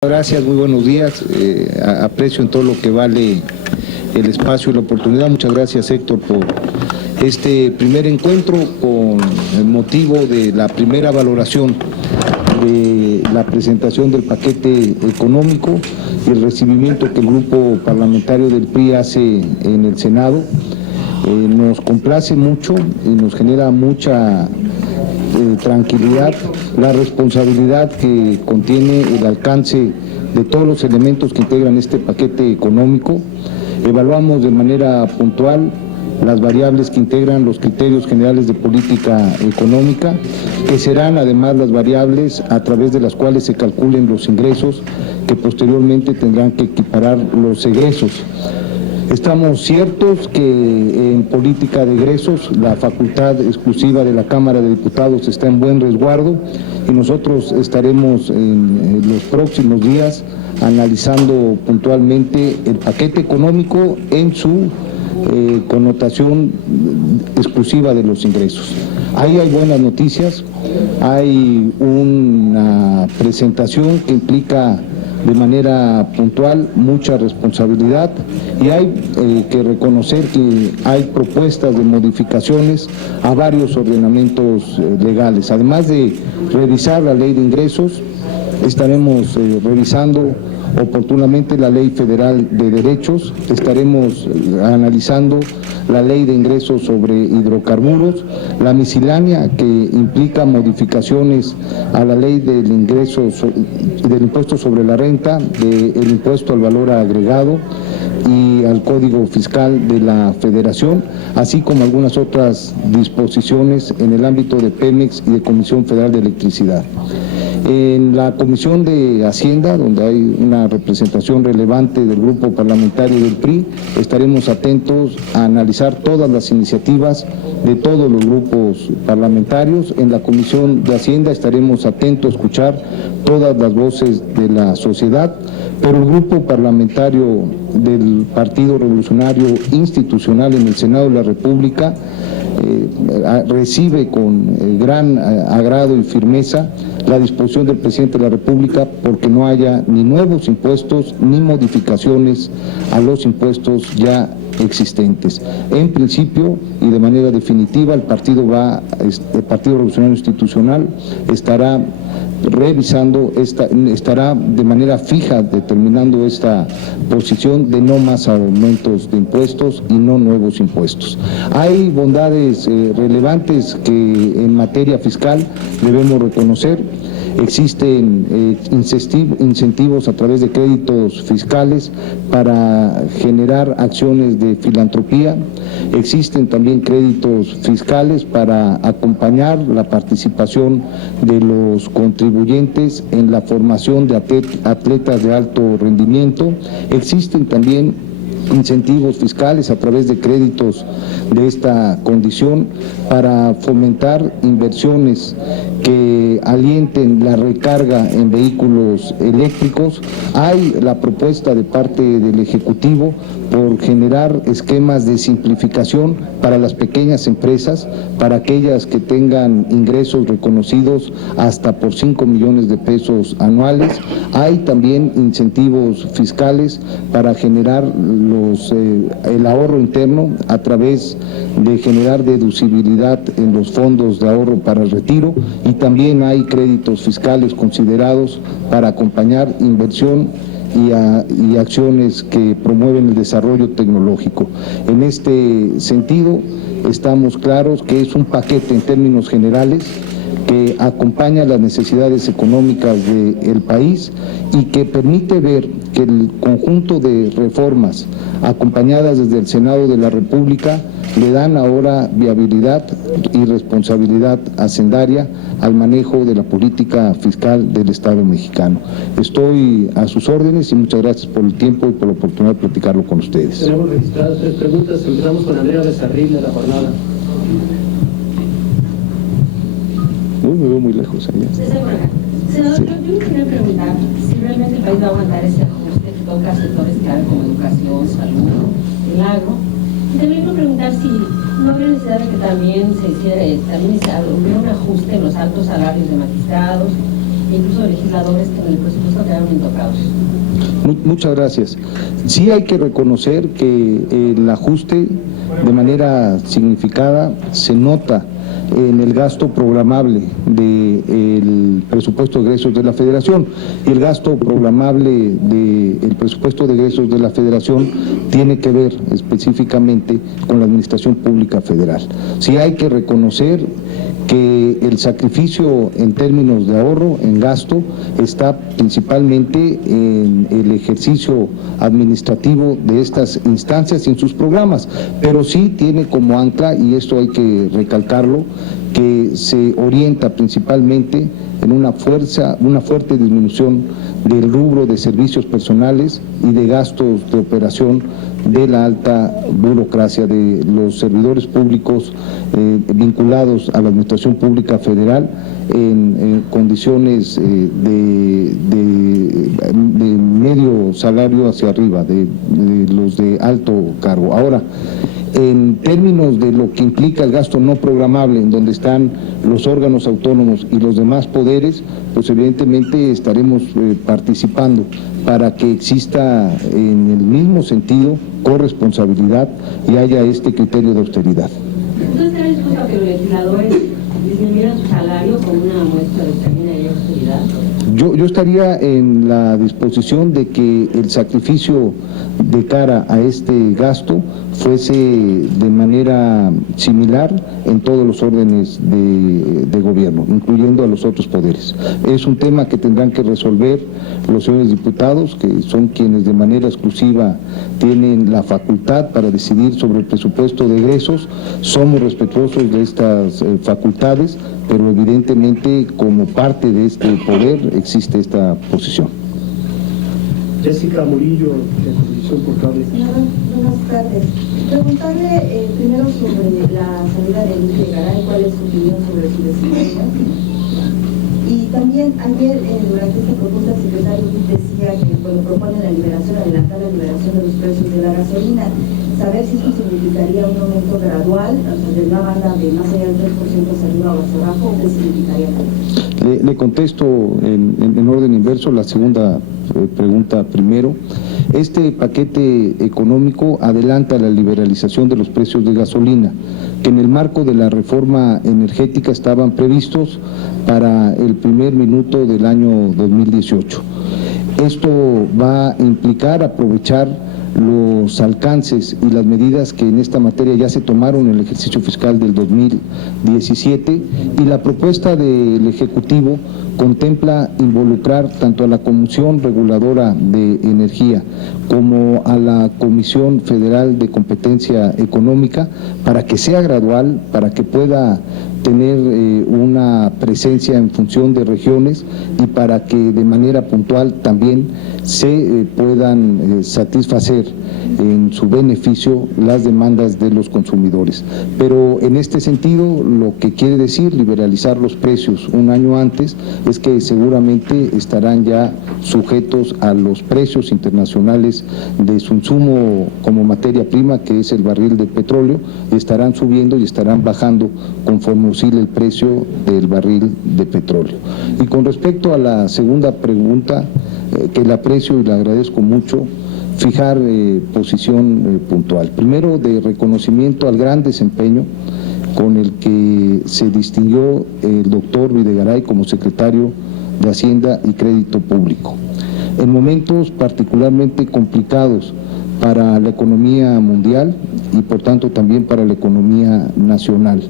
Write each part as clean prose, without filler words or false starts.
Gracias, muy buenos días. Aprecio en todo lo que vale el espacio y la oportunidad. Muchas gracias, Héctor, por este primer encuentro con el motivo de la primera valoración de la presentación del paquete económico y el recibimiento que el grupo parlamentario del PRI hace en el Senado. Nos complace mucho y nos genera mucha tranquilidad la responsabilidad que contiene el alcance de todos los elementos que integran este paquete económico. Evaluamos de manera puntual las variables que integran los criterios generales de política económica, que serán además las variables a través de las cuales se calculen los ingresos que posteriormente tendrán que equiparar los egresos. Estamos ciertos que en política de egresos la facultad exclusiva de la Cámara de Diputados está en buen resguardo y nosotros estaremos en los próximos días analizando puntualmente el paquete económico en su connotación exclusiva de los ingresos. Ahí hay buenas noticias, hay una presentación que implica de manera puntual mucha responsabilidad y hay que reconocer que hay propuestas de modificaciones a varios ordenamientos legales. Además de revisar la ley de ingresos, estaremos revisando oportunamente la Ley Federal de Derechos, estaremos analizando la Ley de Ingresos sobre Hidrocarburos, la miscelánea que implica modificaciones a la Ley del Impuesto sobre la Renta, del Impuesto al Valor Agregado y al Código Fiscal de la Federación, así como algunas otras disposiciones en el ámbito de Pemex y de Comisión Federal de Electricidad. En la Comisión de Hacienda, donde hay una representación relevante del grupo parlamentario del PRI, estaremos atentos a analizar todas las iniciativas de todos los grupos parlamentarios. En la Comisión de Hacienda estaremos atentos a escuchar todas las voces de la sociedad, pero el grupo parlamentario del Partido Revolucionario Institucional en el Senado de la República recibe con gran agrado y firmeza la disposición del presidente de la República porque no haya ni nuevos impuestos ni modificaciones a los impuestos ya existentes. En principio y de manera definitiva el Partido Revolucionario Institucional estará revisando, estará de manera fija determinando esta posición de no más aumentos de impuestos y no nuevos impuestos. Hay bondades relevantes que en materia fiscal debemos reconocer. Existen incentivos a través de créditos fiscales para generar acciones de filantropía. Existen también créditos fiscales para acompañar la participación de los contribuyentes en la formación de atletas de alto rendimiento. Existen también incentivos fiscales a través de créditos de esta condición para fomentar inversiones que alienten la recarga en vehículos eléctricos. Hay la propuesta de parte del Ejecutivo por generar esquemas de simplificación para las pequeñas empresas, para aquellas que tengan ingresos reconocidos hasta por 5 millones de pesos anuales. Hay también incentivos fiscales para generar el ahorro interno a través de generar deducibilidad en los fondos de ahorro para el retiro, y también hay créditos fiscales considerados para acompañar inversión y acciones que promueven el desarrollo tecnológico. En este sentido, estamos claros que es un paquete en términos generales que acompaña las necesidades económicas del país y que permite ver que el conjunto de reformas acompañadas desde el Senado de la República le dan ahora viabilidad y responsabilidad hacendaria al manejo de la política fiscal del Estado mexicano. Estoy a sus órdenes y muchas gracias por el tiempo y por la oportunidad de platicarlo con ustedes. Tenemos registradas 3 preguntas. Empezamos con Andrea Becerril de La Jornada. Me veo muy lejos allá. Senador, yo quería preguntar si realmente el país va a aguantar ese ajuste que toca sectores clave como educación, salud, el agro. Y también quiero preguntar si no habría necesidad de que también hubiera un ajuste en los altos salarios de magistrados incluso legisladores que en el presupuesto quedaron intocados. Muchas gracias. Sí hay que reconocer que el ajuste de manera significada se nota en el gasto programable del presupuesto de egresos de la Federación, y el gasto programable del presupuesto de egresos de la Federación tiene que ver específicamente con la Administración Pública Federal. Sí hay que reconocer que el sacrificio en términos de ahorro en gasto está principalmente en el ejercicio administrativo de estas instancias y en sus programas, pero sí tiene como ancla, y esto hay que recalcarlo, que se orienta principalmente en una fuerte disminución del rubro de servicios personales y de gastos de operación de la alta burocracia de los servidores públicos vinculados a la Administración Pública Federal en condiciones de medio salario hacia arriba, de los de alto cargo. Ahora, en términos de lo que implica el gasto no programable, en donde están los órganos autónomos y los demás poderes, pues evidentemente estaremos participando para que exista en el mismo sentido corresponsabilidad y haya este criterio de austeridad. ¿Usted está dispuesto a que los legisladores disminuyan su salario con una muestra de austeridad y austeridad? Yo estaría en la disposición de que el sacrificio de cara a este gasto fuese de manera similar en todos los órdenes de gobierno, incluyendo a los otros poderes. Es un tema que tendrán que resolver los señores diputados, que son quienes de manera exclusiva tienen la facultad para decidir sobre el presupuesto de egresos. Somos respetuosos de estas facultades, pero evidentemente como parte de este poder existe esta posición. Jessica Murillo, de Televisión por Cable. Buenas tardes. Preguntarle primero sobre la salida de Luis Videgaray, cuál es su opinión sobre su desempeño. Y también ayer, durante esta propuesta, el secretario decía que propone la liberación, adelantar la liberación de los precios de la gasolina. Saber si esto significaría un aumento gradual, o sea, de una banda de más allá del 3% hacia arriba o hacia abajo, o qué significaría. Le contesto en orden inverso la segunda pregunta primero. Este paquete económico adelanta la liberalización de los precios de gasolina, que en el marco de la reforma energética estaban previstos para el primer minuto del año 2018. Esto va a implicar aprovechar los alcances y las medidas que en esta materia ya se tomaron en el ejercicio fiscal del 2017, y la propuesta del Ejecutivo contempla involucrar tanto a la Comisión Reguladora de Energía como a la Comisión Federal de Competencia Económica para que sea gradual, para que pueda tener una presencia en función de regiones y para que de manera puntual también se puedan satisfacer en su beneficio las demandas de los consumidores. Pero en este sentido, lo que quiere decir liberalizar los precios un año antes es que seguramente estarán ya sujetos a los precios internacionales de su insumo como materia prima, que es el barril de petróleo, y estarán subiendo y estarán bajando conforme oscila el precio del barril de petróleo. Y con respecto a la segunda pregunta, que la aprecio y la agradezco mucho, fijar posición puntual. Primero, de reconocimiento al gran desempeño con el que se distinguió el doctor Videgaray como secretario de Hacienda y Crédito Público. En momentos particularmente complicados para la economía mundial y por tanto también para la economía nacional.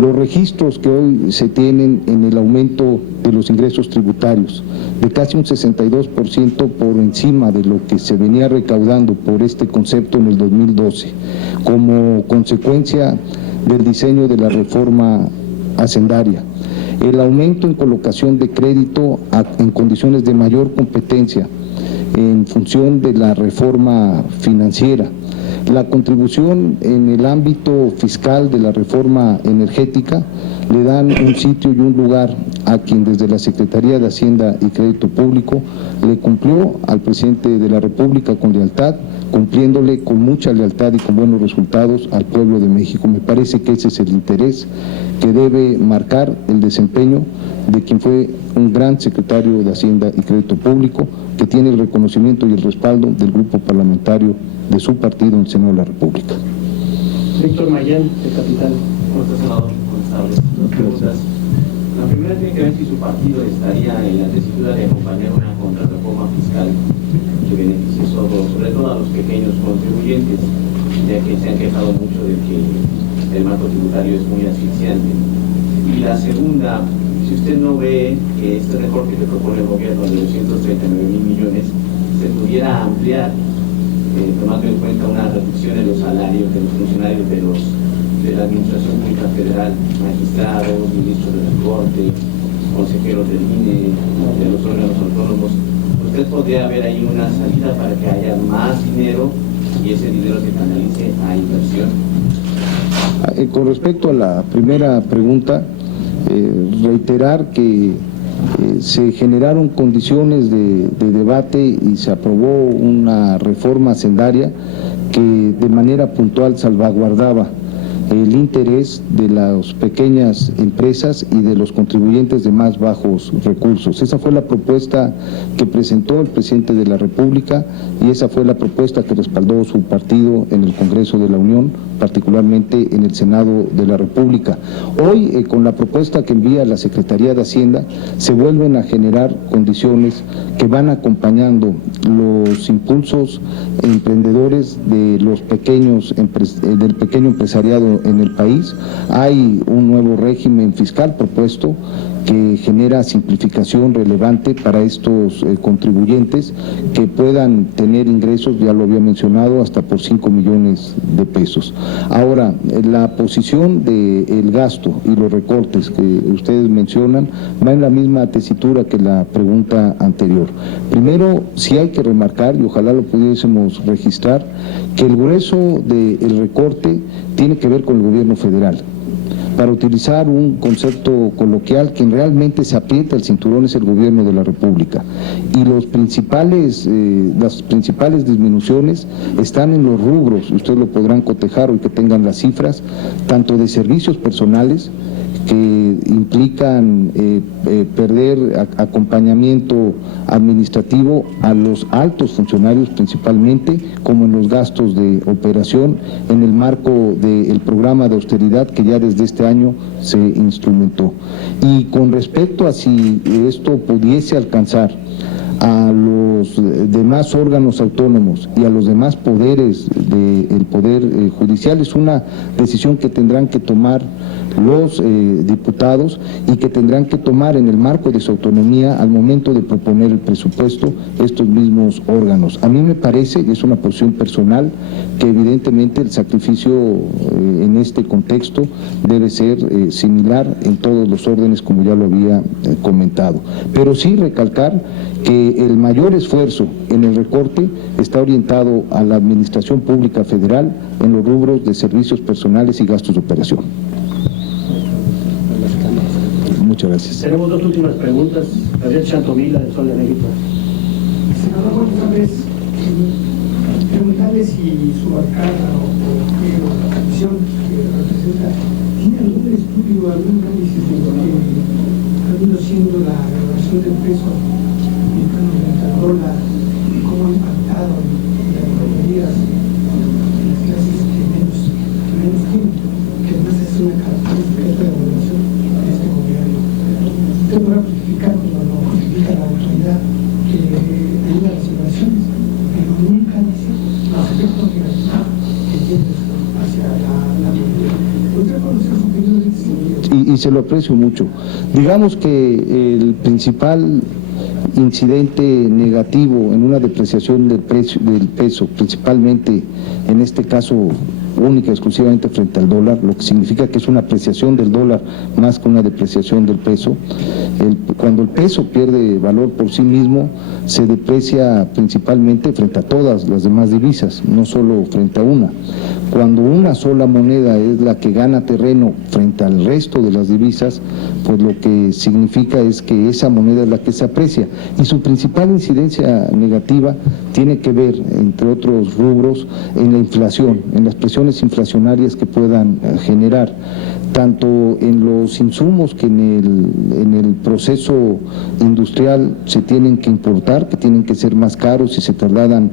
Los registros que hoy se tienen en el aumento de los ingresos tributarios, de casi un 62% por encima de lo que se venía recaudando por este concepto en el 2012, como consecuencia del diseño de la reforma hacendaria. El aumento en colocación de crédito en condiciones de mayor competencia en función de la reforma financiera, La contribución en el ámbito fiscal de la reforma energética le dan un sitio y un lugar a quien desde la Secretaría de Hacienda y Crédito Público le cumplió al presidente de la República con lealtad, cumpliéndole con mucha lealtad y con buenos resultados al pueblo de México. Me parece que ese es el interés que debe marcar el desempeño de quien fue un gran secretario de Hacienda y Crédito Público, que tiene el reconocimiento y el respaldo del grupo parlamentario de su partido en el Senado de la República. Víctor Mayán, de Capital. ¿Cómo está, senador? Buenas tardes. Dos preguntas. La primera tiene que ver si su partido estaría en la tesitura de acompañar una contrarreforma fiscal que beneficie sobre todo a los pequeños contribuyentes, ya que se han quejado mucho de que el marco tributario es muy asfixiante. Y la segunda, si usted no ve que este recorte que propone el gobierno de 239.000 millones se pudiera ampliar, tomando en cuenta una reducción en los salarios de los funcionarios de la Administración Pública Federal, magistrados, ministros de la Corte, consejeros del INE, de los órganos autónomos, ¿usted podría ver ahí una salida para que haya más dinero y ese dinero se canalice a inversión? Con respecto a la primera pregunta, reiterar que se generaron condiciones de debate y se aprobó una reforma hacendaria que de manera puntual salvaguardaba el interés de las pequeñas empresas y de los contribuyentes de más bajos recursos. Esa fue la propuesta que presentó el presidente de la República y esa fue la propuesta que respaldó su partido en el Congreso de la Unión, particularmente en el Senado de la República. Hoy, con la propuesta que envía la Secretaría de Hacienda, se vuelven a generar condiciones que van acompañando los impulsos emprendedores de los pequeños del pequeño empresariado en el país. Hay un nuevo régimen fiscal propuesto que genera simplificación relevante para estos contribuyentes que puedan tener ingresos, ya lo había mencionado, hasta por 5 millones de pesos. Ahora, la posición del gasto y los recortes que ustedes mencionan va en la misma tesitura que la pregunta anterior. Primero, sí hay que remarcar, y ojalá lo pudiésemos registrar, que el grueso del recorte tiene que ver con el gobierno federal. Para utilizar un concepto coloquial, quien realmente se aprieta el cinturón es el gobierno de la República. Y las principales disminuciones están en los rubros, ustedes lo podrán cotejar hoy que tengan las cifras, tanto de servicios personales, que implican perder acompañamiento administrativo a los altos funcionarios principalmente, como en los gastos de operación en el marco del programa de austeridad que ya desde este año se instrumentó. Y con respecto a si esto pudiese alcanzar a los demás órganos autónomos y a los demás poderes del Poder Judicial, es una decisión que tendrán que tomar los diputados y que tendrán que tomar en el marco de su autonomía al momento de proponer el presupuesto estos mismos órganos. A mí me parece, y es una posición personal, que evidentemente el sacrificio en este contexto debe ser similar en todos los órdenes, como ya lo había comentado. Pero sí recalcar que el mayor esfuerzo en el recorte está orientado a la Administración Pública Federal en los rubros de servicios personales y gastos de operación. Muchas gracias. Tenemos dos últimas preguntas. Gabriel Chantomila, del Sol de México. Senador, buenas tardes. Preguntarle si su bancada o la comisión que representa tiene algún estudio, algún análisis de lo que ha venido siendo la relación del peso mexicano frente al dólar, cómo ha impactado en las economías, en las clases que menos tienen, que además es una característica de esta devaluación de este gobierno. Usted podrá justificar cuando lo justifica la autoridad que ayuda a las inversiones, pero nunca dice los efectos negativos que tiene hacia la economía. ¿Usted conoce su opinión en este sentido? Y se lo aprecio mucho. Digamos que el principal incidente negativo en una depreciación del peso, principalmente en este caso única y exclusivamente frente al dólar, lo que significa que es una apreciación del dólar más que una depreciación del peso. Cuando el peso pierde valor por sí mismo, se deprecia principalmente frente a todas las demás divisas, no solo frente a una. Cuando una sola moneda es la que gana terreno frente al resto de las divisas, pues lo que significa es que esa moneda es la que se aprecia. Y su principal incidencia negativa tiene que ver, entre otros rubros, en la inflación, en las presiones inflacionarias que puedan generar, tanto en los insumos que en el proceso industrial se tienen que importar, que tienen que ser más caros y se trasladan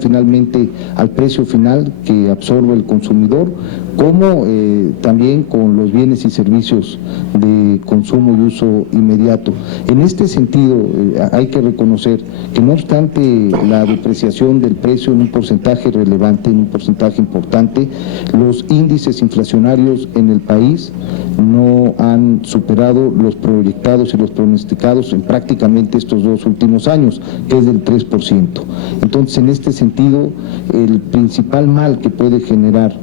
finalmente al precio final que absorbe el consumidor, como también con los bienes y servicios de consumo y uso inmediato. En este sentido, hay que reconocer que no obstante la depreciación del precio en un porcentaje relevante, en un porcentaje importante, los índices inflacionarios en el país no han superado los proyectados y los pronosticados en prácticamente estos 2 últimos años, que es del 3%. Entonces, en este sentido, el principal mal que puede generar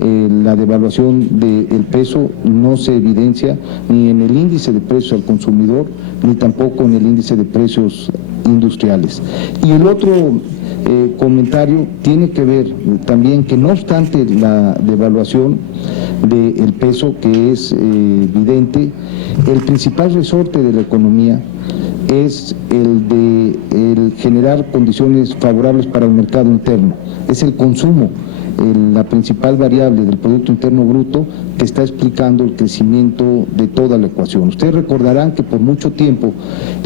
la devaluación del peso no se evidencia ni en el índice de precios al consumidor, ni tampoco en el índice de precios industriales. Y el otro comentario tiene que ver también que no obstante la devaluación del peso, que es evidente, el principal resorte de la economía es el de generar condiciones favorables para el mercado interno, es el consumo, la principal variable del Producto Interno Bruto que está explicando el crecimiento de toda la ecuación. Ustedes recordarán que por mucho tiempo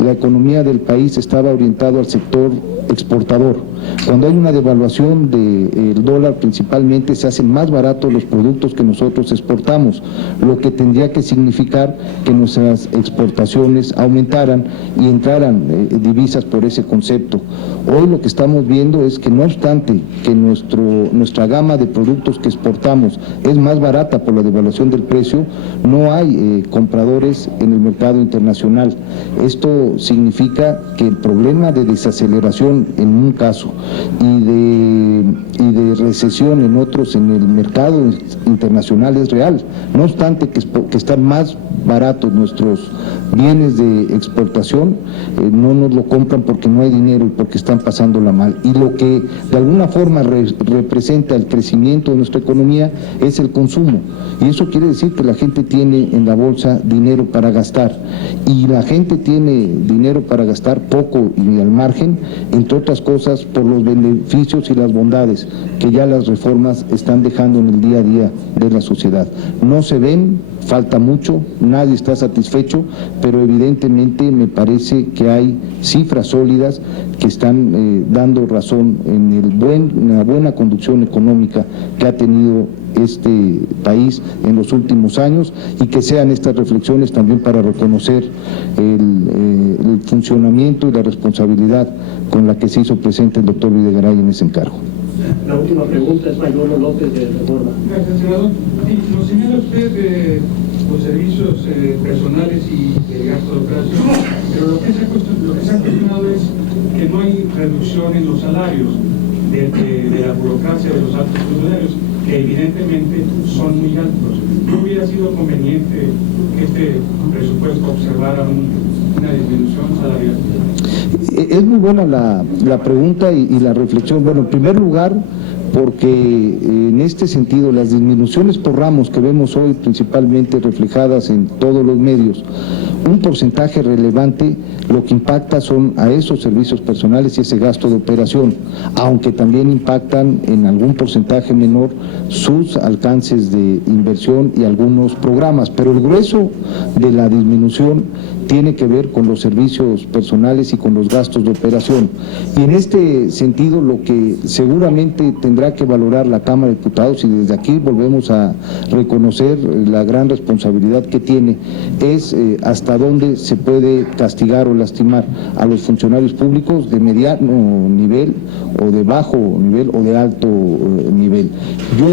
la economía del país estaba orientada al sector exportador. Cuando hay una devaluación del dólar, principalmente se hacen más baratos los productos que nosotros exportamos, lo que tendría que significar que nuestras exportaciones aumentaran y entraran divisas por ese concepto. Hoy lo que estamos viendo es que no obstante que nuestra gama de productos que exportamos es más barata por la devaluación del precio, no hay compradores en el mercado internacional. Esto significa que el problema de desaceleración en un caso y de recesión en otros en el mercado internacional es real. No obstante que están más baratos nuestros bienes de exportación, no nos lo compran porque no hay dinero y porque están pasándola mal. Y lo que de alguna forma representa el crecimiento de nuestra economía es el consumo. Y eso quiere decir que la gente tiene en la bolsa dinero para gastar. Y la gente tiene dinero para gastar poco y al margen, entre otras cosas, por los beneficios y las bondades que ya las reformas están dejando en el día a día de la sociedad. No se ven, falta mucho, nadie está satisfecho, pero evidentemente me parece que hay cifras sólidas que están dando razón en la buena conducción económica que ha tenido este país en los últimos años, y que sean estas reflexiones también para reconocer el funcionamiento y la responsabilidad con la que se hizo presente el doctor Videgaray en ese encargo. La última pregunta es Mayolo López de Reforma. Gracias, senador. Nos señala usted de los servicios personales y de gasto de operación, pero lo que se ha cuestionado es que no hay reducción en los salarios de la burocracia de los altos funcionarios, que evidentemente son muy altos. ¿No hubiera sido conveniente que este presupuesto observara una disminución salarial? Es muy buena la pregunta y la reflexión. Bueno, en primer lugar, porque en este sentido las disminuciones por ramos que vemos hoy, principalmente reflejadas en todos los medios, un porcentaje relevante lo que impacta son a esos servicios personales y ese gasto de operación, aunque también impactan en algún porcentaje menor sus alcances de inversión y algunos programas, pero el grueso de la disminución tiene que ver con los servicios personales y con los gastos de operación. Y en este sentido, lo que seguramente tendrá que valorar la Cámara de Diputados, y desde aquí volvemos a reconocer la gran responsabilidad que tiene, es hasta dónde se puede castigar o lastimar a los funcionarios públicos de mediano nivel o de bajo nivel o de alto nivel. Yo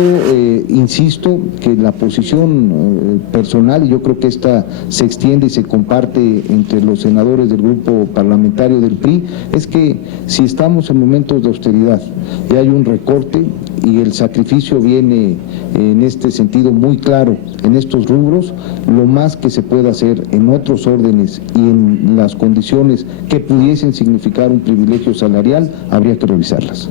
insisto que la posición personal, y yo creo que esta se extiende y se comparte debate entre los senadores del grupo parlamentario del PRI, es que si estamos en momentos de austeridad y hay un recorte y el sacrificio viene en este sentido muy claro en estos rubros, lo más que se pueda hacer en otros órdenes y en las condiciones que pudiesen significar un privilegio salarial, habría que revisarlas.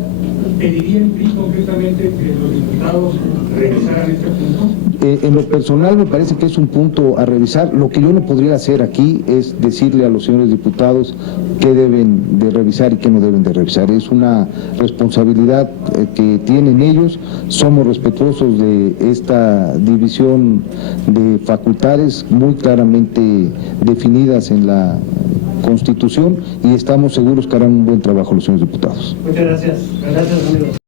¿Pediría el PRI concretamente que los diputados revisaran este punto? En lo personal me parece que es un punto a revisar. Lo que yo no podría hacer aquí es decirle a los señores diputados qué deben de revisar y qué no deben de revisar. Es una responsabilidad que tienen ellos. Somos respetuosos de esta división de facultades muy claramente definidas en la Constitución y estamos seguros que harán un buen trabajo los señores diputados. Muchas gracias. Gracias, amigos.